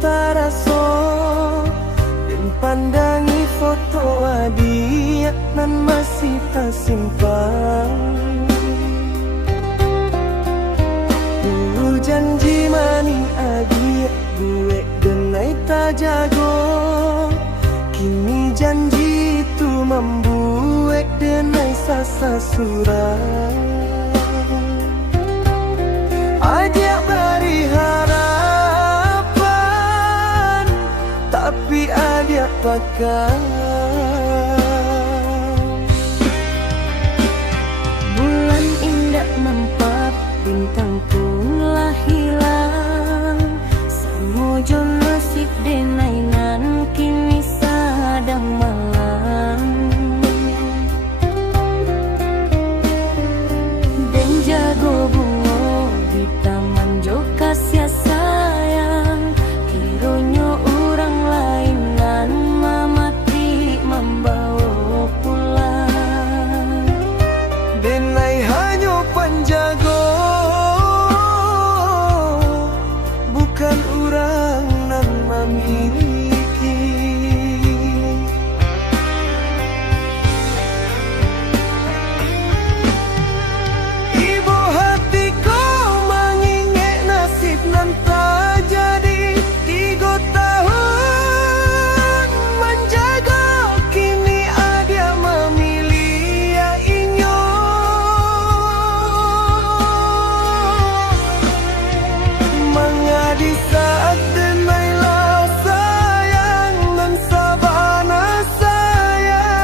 taraso dan pandangi foto adia nan masih tersimpan. Janji maning adia gue denai tak jago, kini janji itu membuat denai sasa surah. Adia beri harapan, tapi adia pakai. Bulan indah mempat, bintang pula hilang. Samojo nasib denai nan kini sadang malam. Dan jago bungo di taman joka sia sayang, kironyo orang lain nan mamati membawa pulang. Denai hanya penjago, bukan orang nan memiliki. Ibu hatiku mengingat nasib nan tak jadi. 3 tahun menjaga, kini ada memilih ya inyo. Mengadi saat denailah sayang dan sabana sayang.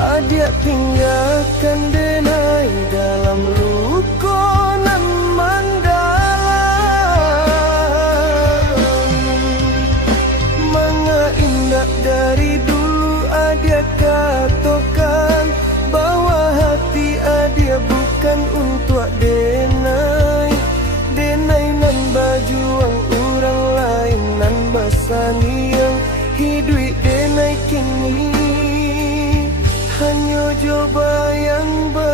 Adia tinggalkan denai dalam rukonan mendalam. Manga indah dari dulu adia katakan bahwa hati adia bukan untuk denai. Denai nan bajuang orang lain nan basani yang hidup denai kini hanya jo bayang-bayang.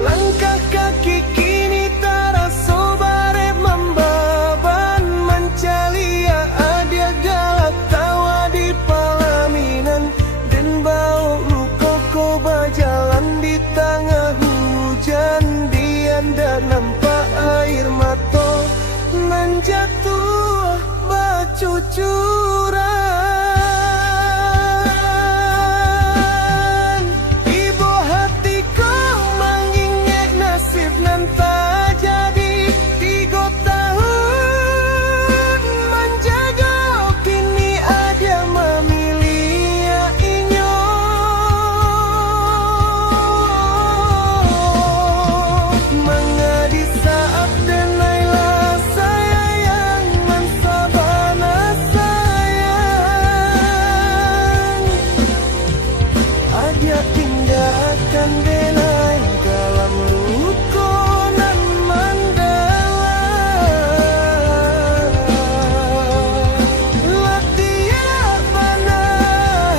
Langkah kaki kini taraso bare membaban, mencalia adia galak tawa di palaminan. Dan bau koko berjalan di tengah hujan, dia ndak nampak air mata nan jatuh bercucuran. Ibu hatiku mengingat nasib nan tak jadi. 3 tahun menjaga, kini ada memilih ya inyo. Mengadi saat denailah sayang nan sabana sayang. Adia tinggalkan denai dalam rukonan mendalam. Latia mana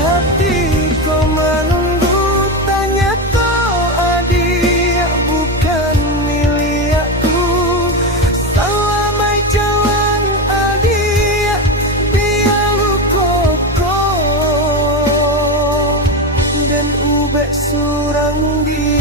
hati kau menunggu, tanya kau adia bukan milik aku. Selamai jalan adia dia lukoko dan ubek surang dia.